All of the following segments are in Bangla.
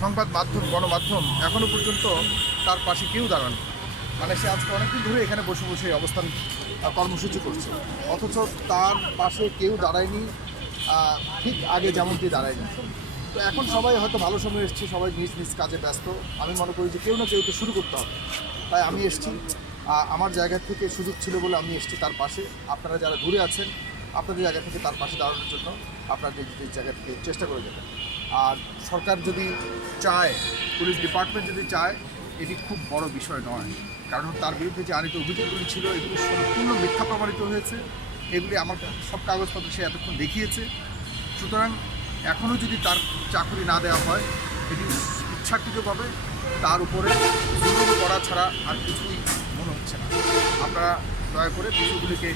সংবাদ মাধ্যম গণমাধ্যম এখনও পর্যন্ত তার পাশে কেউ দাঁড়ানো, মানে সে আজকে অনেকদিন ধরে এখানে বসে বসে অবস্থান কর্মসূচি করছে, অথচ তার পাশে কেউ দাঁড়ায়নি, ঠিক আগে যেমনটি দাঁড়ায়নি। তো এখন সবাই হয়তো ভালো সময় এসছে, সবাই নিজ নিজ কাজে ব্যস্ত। আমি মনে করি যে কেউ না কেউ তো শুরু করতে হবে, তাই আমি এসেছি। আমার জায়গা থেকে সুযোগ ছিল বলে আমি এসেছি তার পাশে। আপনারা যারা দূরে আছেন, আপনাদের জায়গা থেকে তার পাশে দাঁড়ানোর জন্য আপনারা নিজ জায়গা থেকে চেষ্টা করে যাবেন। আর সরকার যদি চায়, পুলিশ ডিপার্টমেন্ট যদি চায়, এটি খুব বড় বিষয় নয়, কারণ তার বিরুদ্ধে যে আনিত অভিযোগগুলি ছিল এগুলি সম্পূর্ণ মিথ্যা প্রমাণিত হয়েছে। এগুলি আমার সব কাগজপত্র সে এতক্ষণ দেখিয়েছে। সুতরাং এখনও যদি তার চাকরি না দেওয়া হয়, এটি ইচ্ছাকৃতভাবে তার উপরে জুলুম করা ছাড়া আর কিছুই মনে হচ্ছে না। আপনারা দয়া করে বিষয়গুলিকে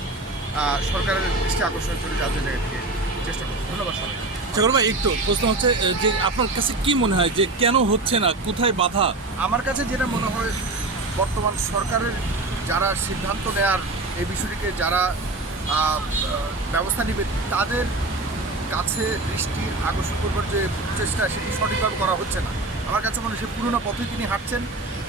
সরকারের দৃষ্টি আকর্ষণের জন্য যাদের জায়গা থেকে চেষ্টা করুন। ধন্যবাদ সবাই। সাগর ভাই, একটু প্রশ্ন হচ্ছে যে আপনার কাছে কি মনে হয় যে কেন হচ্ছে না, কোথায় বাধা? আমার কাছে যেটা মনে হয়, বর্তমান সরকারের যারা সিদ্ধান্ত নেয়ার এই বিষয়টিকে যারা ব্যবস্থা নেবে, তাদের কাছে দৃষ্টি আকর্ষণ করবার যে চেষ্টা, সেটি সঠিকভাবে করা হচ্ছে না। আমার কাছে মনে হয় সে পুরোনো পথে তিনি হাঁটছেন।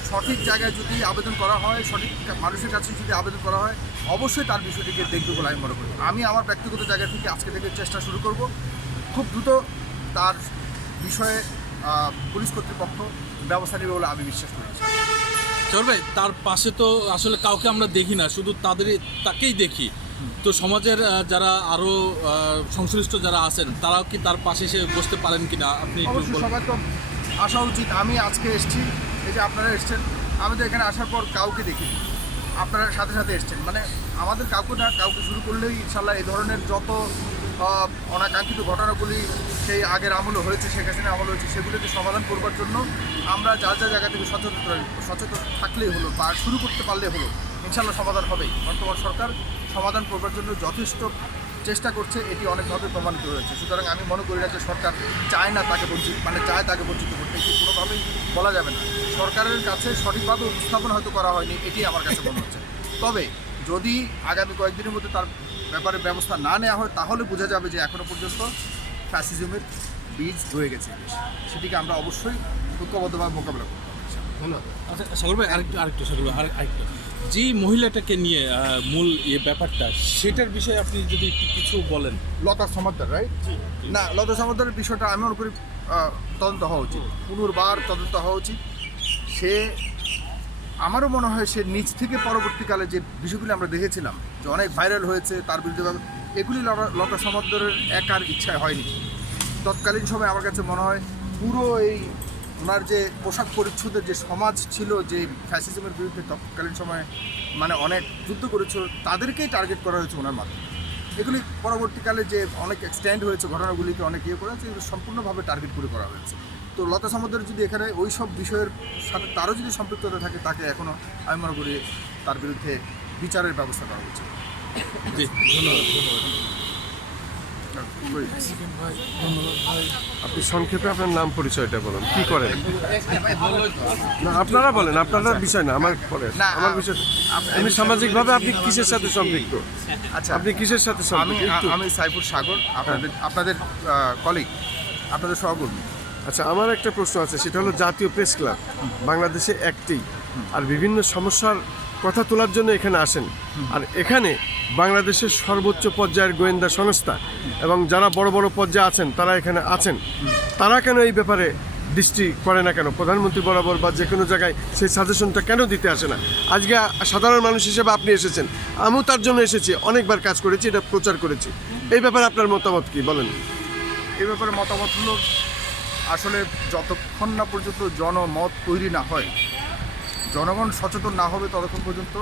সঠিক জায়গায় যদি আবেদন করা হয়, সঠিক মানুষের কাছে যদি আবেদন করা হয়, অবশ্যই তার বিষয়টিকে দেখবে বলে আমি মনে করি। আমি আমার ব্যক্তিগত জায়গা থেকে আজকে থেকে চেষ্টা শুরু করব, খুব দ্রুত তার বিষয়ে পুলিশ কর্তৃপক্ষ ব্যবস্থা নেবে বলে আমি বিশ্বাস করি। সাগর ভাই, তার পাশে তো আসলে কাউকে আমরা দেখি না, শুধু তাকেই দেখি। তো সমাজের যারা আরও সংশ্লিষ্ট যারা আছেন, তারাও কি তার পাশে এসে বসতে পারেন কিনা আপনি একটু অবশ্যই সবাই তো আসা উচিত। আমি আজকে এসেছি, এই যে আপনারা এসছেন, আমি তো এখানে আসার পর কাউকে দেখিনি, আপনারা সাথে সাথে এসছেন, মানে আমাদের কাউকে শুরু করলেই ইনশাল্লাহ এই ধরনের যত অনাকাঙ্ক্ষিত ঘটনাগুলি সেই আগের আমলে হয়েছে, শেখ হাসিনা আমল হয়েছে, সেগুলিকে সমাধান করবার জন্য আমরা যার জায়গা থেকে সচেতন থাকলেই হলো, বা শুরু করতে পারলে হলো, ইনশাল্লাহ সমাধান হবেই। বর্তমান সরকার সমাধান করবার জন্য যথেষ্ট চেষ্টা করছে, এটি অনেকভাবে প্রমাণিত হয়েছে। সুতরাং আমি মনে করি না যে সরকার চায় না তাকে চায় তাকে বঞ্চিত করতে, এটি কোনোভাবেই বলা যাবে না। সরকারের কাছে সঠিকভাবে উপস্থাপন হয়তো করা হয়নি, এটি আমার কাছে মনে হচ্ছে। তবে যদি আগামী কয়েকদিনের মধ্যে তার ব্যাপারে ব্যবস্থা না নেওয়া হয়, তাহলে বোঝা যাবে যে এখনও পর্যন্ত ফ্যাসিজমের বীজ রয়ে গেছে। সেটিকে আমরা অবশ্যই ঐক্যবদ্ধভাবে মোকাবিলা করব। ধন্যবাদ। আচ্ছা সাগর ভাই, আরেকটু সাগর ভাই, আরেকটু যে মহিলাটাকে নিয়ে মূল ব্যাপারটা, সেটার বিষয়ে আপনি যদি একটু কিছু বলেন। লতা সমাদ্দার, রাইট? না, লতা সমাদ্দারের বিষয়টা আমি মনে করি তদন্ত হওয়া উচিত, পুনর্বার তদন্ত হওয়া উচিত। সে, আমারও মনে হয় সে নিজ থেকে পরবর্তীকালে যে বিষয়গুলি আমরা দেখেছিলাম যে অনেক ভাইরাল হয়েছে তার বিরুদ্ধে, এগুলি লতা সমাদ্দারের একার ইচ্ছায় হয়নি। তৎকালীন সময় আমার কাছে মনে হয় পুরো এই ওনার যে পোশাক পরিচ্ছদের যে সমাজ ছিল, যে ফ্যাসিজমের বিরুদ্ধে তৎকালীন সময়ে মানে অনেক যুদ্ধ করেছিল, তাদেরকেই টার্গেট করা হয়েছে ওনার মাধ্যমে। এগুলি পরবর্তীকালে যে অনেক এক্সটেন্ড হয়েছে, ঘটনাগুলিকে অনেক করা হয়েছে, এগুলো সম্পূর্ণভাবে টার্গেট করে করা হয়েছে। তো লতা সমাদ্দার যদি এখানে ওই সব বিষয়ের সাথে তারও যদি সম্পৃক্ততা থাকে, তাকে এখনও আমি মনে করি তার বিরুদ্ধে বিচারের ব্যবস্থা করা উচিত। জি, ধন্যবাদ। আপনি সংক্ষেপে আপনার নাম পরিচয়টা বলুন, কি করেন? না, আপনারা বলেন, আপনার বিষয় না, আমার পরে আমার বিষয়। আমি সামাজিকভাবে আপনি কিসের সাথে সম্পৃক্ত? আচ্ছা, আপনি কিসের সাথে সম্পৃক্ত? আমি সাইফুর সাগর, আপনাদের কলিগ, আপনাদের সহকর্মী। আচ্ছা, আমার একটা প্রশ্ন আছে, সেটা হলো জাতীয় প্রেস ক্লাব বাংলাদেশে একটি, আর বিভিন্ন সমস্যার কথা তোলার জন্য এখানে আসেন। আর এখানে বাংলাদেশের সর্বোচ্চ পর্যায়ের গোয়েন্দা সংস্থা এবং যারা বড় বড় পর্যায়ে আছেন তারা এখানে আছেন, তারা কেন এই ব্যাপারে দৃষ্টি করে না? কেন প্রধানমন্ত্রী বরাবর বা যে কোনো জায়গায় সেই সাজেশনটা কেন দিতে আসে না? আজকে সাধারণ মানুষ হিসেবে আপনি এসেছেন, আমিও তার জন্য এসেছি, অনেকবার কাজ করেছি, এটা প্রচার করেছি। এই ব্যাপারে আপনার মতামত কি বলেন? এই ব্যাপারে মতামত হলো, আসলে যতক্ষণ না পর্যন্ত জনমত তৈরি না হয়, জনগণ সচেতন না হবে, ততক্ষণ পর্যন্ত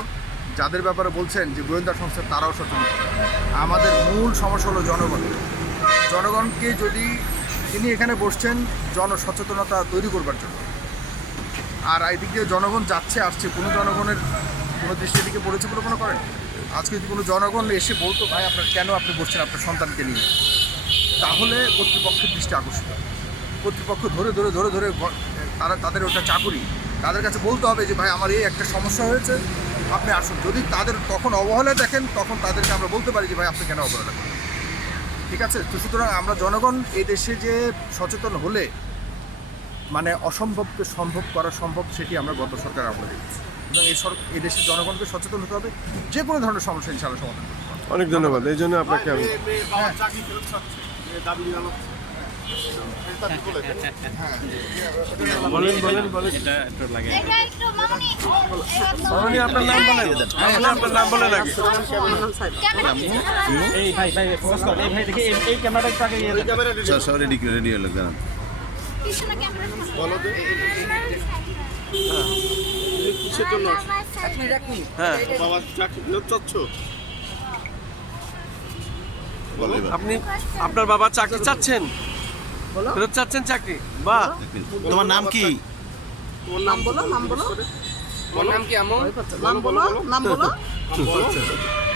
যাদের ব্যাপারে বলছেন যে গোয়েন্দা সংস্থা, তারাও সচেতন। আমাদের মূল সমস্যা হলো জনগণ। জনগণকে যদি, তিনি এখানে বসছেন জনসচেতনতা তৈরি করবার জন্য, আর এই দিক দিয়ে জনগণ যাচ্ছে আসছে, কোনো জনগণের কোনো দৃষ্টির দিকে পড়েছে বলে মনে করেন? আজকে যদি কোনো জনগণ এসে বলতো, ভাই আপনার কেন আপনি বসছেন আপনার সন্তানকে নিয়ে, তাহলে কর্তৃপক্ষের দৃষ্টি আকর্ষিত। কর্তৃপক্ষ ধরে ধরে ধরে ধরে তাদের ওটা চাকুরি, তাদের কাছে বলতে হবে যে ভাই আমার এই একটা সমস্যা হয়েছে, আপনি আসুন। যদি তাদের তখন অবহেলা দেখেন, তখন তাদেরকে আমরা বলতে পারি যে ভাই আপনি কেন অবহেলা করেন, ঠিক আছে? তো সুতরাং আমরা জনগণ এই দেশে যে সচেতন হলে মানে অসম্ভবকে সম্ভব করা সম্ভব, সেটি আমরা গত সরকারের আমলে দেখেছি। এবং এই দেশের জনগণকে সচেতন হতে হবে, যে কোনো ধরনের সমস্যা ইনশাআল্লাহ সমাধান করতে হবে। অনেক ধন্যবাদ, এই জন্য আপনাকে আমি বলেন বলেন বলেন মামনি, আপনার নাম বলেন, আপনার নাম বলেন আগে। এই ভাই ফোকাস কর, এই ভাই দেখি এই ক্যামেরাটা একটু আগে সব রেডি হলো দাঁড়ান। কিসের জন্য? হ্যাঁ, বাবা চাকরি ফেরত চাচ্ছ? আপনি আপনার বাবা চাকরি চাচ্ছেন, ফেরত চাচ্ছেন চাকরি? বাহ, তোমার নাম কি? নাম বলো, নাম বলো। নাম কি আমো? নাম বলো, নাম বলো।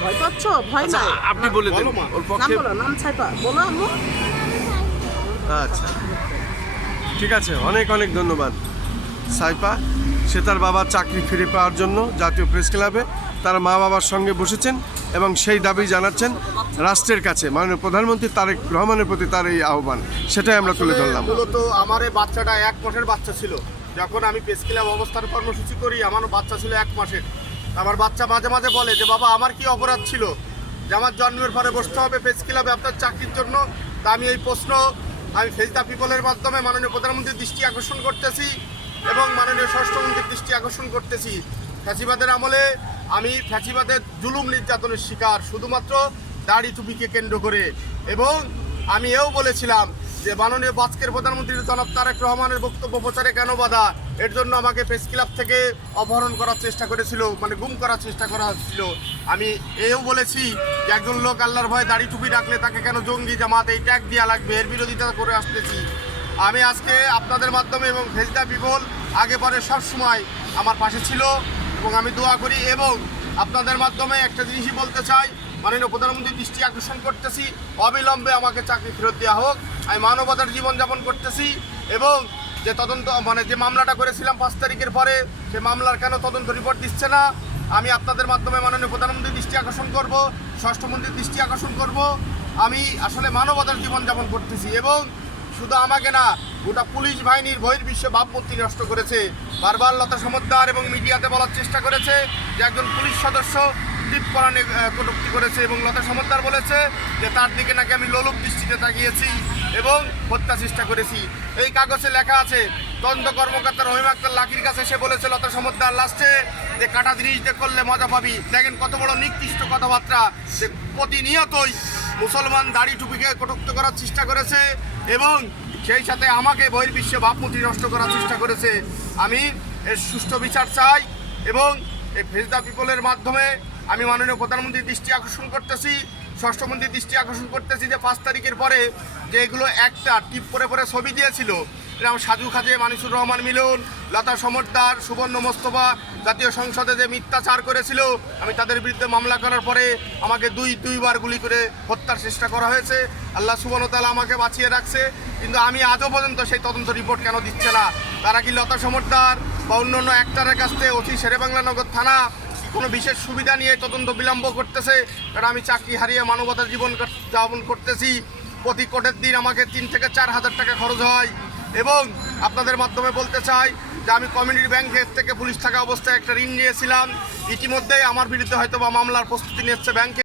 ভয় পাচ্ছ? ভয় আচ্ছা নাই। আপনি বলে দিন ওর নাম পক্ষে। বলো, নাম ছাইপা বলো আমো। আচ্ছা ঠিক আছে, অনেক অনেক ধন্যবাদ সাইপা। সে তার বাবার চাকরি ফিরে পাওয়ার জন্য জাতীয় প্রেস ক্লাবে তার মা বাবার সঙ্গে বসেছেন এবং সেই দাবি জানাচ্ছেন রাষ্ট্রের কাছে। মাননীয় প্রধানমন্ত্রী তারেক রহমানের প্রতি তার এই আহ্বান, সেটাই আমরা তুলে ধরলাম। মূলত আমার এই বাচ্চাটা 1 মাসের বাচ্চা ছিল। যখন আমি প্রেস ক্লাব অবস্থান কর্মসূচি করি, আমারও বাচ্চা ছিল 1 মাসের। আমার বাচ্চা মাঝে মাঝে বলে যে বাবা আমার কি অপরাধ ছিল যে আমার জন্মের পরে বসতে হবে প্রেস ক্লাবে আপনার চাকরির জন্য। তা আমি এই প্রশ্ন আমি ফেস দ্য পিপলের মাধ্যমে মাননীয় প্রধানমন্ত্রীর দৃষ্টি আকর্ষণ করতেছি এবং মাননীয় স্বরাষ্ট্রমন্ত্রীর দৃষ্টি আকর্ষণ করতেছি। ফ্যাসিবাদের আমলে আমি ফ্যাসিবাদের জুলুম নির্যাতনের শিকার শুধুমাত্র দাড়ি টুপিকে কেন্দ্র করে। এবং আমি এও বলেছিলাম যে মাননীয় আজকের প্রধানমন্ত্রী জনাব তারেক রহমানের বক্তব্য প্রচারে কেন বাধা, এর জন্য আমাকে প্রেস ক্লাব থেকে অপহরণ করার চেষ্টা করেছিল, মানে গুম করার চেষ্টা করা হচ্ছিল। আমি এও বলেছি যে একজন লোক আল্লাহর ভয়ে দাড়ি টুপি রাখলে তাকে কেন জঙ্গি জামাত এই ট্যাগ দেওয়া লাগবে, এর বিরোধিতা করে আসতেছি। আমি আজকে আপনাদের মাধ্যমে এবং ফেস দ্য পিপল আগে পরে সবসময় আমার পাশে ছিল এবং আমি দোয়া করি। এবং আপনাদের মাধ্যমে একটা জিনিসই বলতে চাই, মাননীয় প্রধানমন্ত্রীর দৃষ্টি আকর্ষণ করতেছি, অবিলম্বে আমাকে চাকরি ফেরত দেওয়া হোক। আমি মানবতার জীবনযাপন করতেছি এবং যে তদন্ত মানে যে মামলাটা করেছিলাম 5 তারিখের পরে, সে মামলার কেন তদন্ত রিপোর্ট দিচ্ছে না, আমি আপনাদের মাধ্যমে মাননীয় প্রধানমন্ত্রীর দৃষ্টি আকর্ষণ করব, স্বরাষ্ট্রমন্ত্রীর দৃষ্টি আকর্ষণ করব। আমি আসলে মানবতার জীবনযাপন করতেছি এবং শুধু আমাকে না, গোটা পুলিশ বাহিনীর বহির্বিশ্বে ভাবমূর্তি নষ্ট করেছে। বারবার লতা সমদ্দার এবং মিডিয়াতে বলার চেষ্টা করেছে যে একজন পুলিশ সদস্য টিপকরণে কটূক্তি করেছে এবং লতা সমদ্দার বলেছে যে তার দিকে নাকি আমি লোলুপ দৃষ্টিতে তাকিয়েছি এবং হত্যা চেষ্টা করেছি। এই কাগজে লেখা আছে, তদন্ত কর্মকর্তা রহিম আক্তার লাকির কাছে সে বলেছে লতা সমদ্দার লাস্টে যে কাটা জিনিস দিয়ে করলে মজা পাবি। দেখেন কত বড় নিকৃষ্ট কথাবার্তা, যে প্রতিনিয়তই মুসলমান দাড়ি টুপিকে কটূক্তি করার চেষ্টা করেছে এবং সেই সাথে আমাকে বহির্বিশ্বে ভাবমূর্তি নষ্ট করার চেষ্টা করেছে। আমি এর সুষ্ঠু বিচার চাই এবং এই ফেস দ্য পিপলের মাধ্যমে আমি মাননীয় প্রধানমন্ত্রীর দৃষ্টি আকর্ষণ করতেছি, স্বরাষ্ট্রমন্ত্রীর দৃষ্টি আকর্ষণ করতেছি যে 5 তারিখের পরে যে এগুলো একটা টিপ করে পরে ছবি দিয়েছিল, এরকম সাজু খাজে, মানিসুর রহমান মিলন, লতা সমদ্দার, সুবর্ণ মোস্তফা জাতীয় সংসদে যে মিথ্যাচার করেছিল, আমি তাদের বিরুদ্ধে মামলা করার পরে আমাকে দুইবার গুলি করে হত্যার চেষ্টা করা হয়েছে। আল্লাহ সুবহানাহু ওয়া তাআলা আমাকে বাঁচিয়ে রাখছে, কিন্তু আমি আজও পর্যন্ত সেই তদন্ত রিপোর্ট কেন দিচ্ছে না? তারা কি লতা সমদ্দার বা অন্যান্য অ্যাক্টরের কাছ থেকে ওসি শেরেবাংলা নগর থানা কোনো বিশেষ সুবিধা নিয়ে তদন্ত বিলম্ব করতেছে? কারণ আমি চাকরি হারিয়ে মানবতার জীবন যাপন করতেছি। প্রতি কোটের দিন আমাকে 3 থেকে 4 হাজার টাকা খরচ হয় এবং আপনাদের মাধ্যমে বলতে চাই যে আমি কমিউনিটি ব্যাংকের থেকে পুলিশ থাকা অবস্থায় একটা ঋণ নিয়েছিলাম। ইতিমধ্যেই আমার বিরুদ্ধে হয়তো বা মামলার প্রস্তুতি নিচ্ছে ব্যাংকে।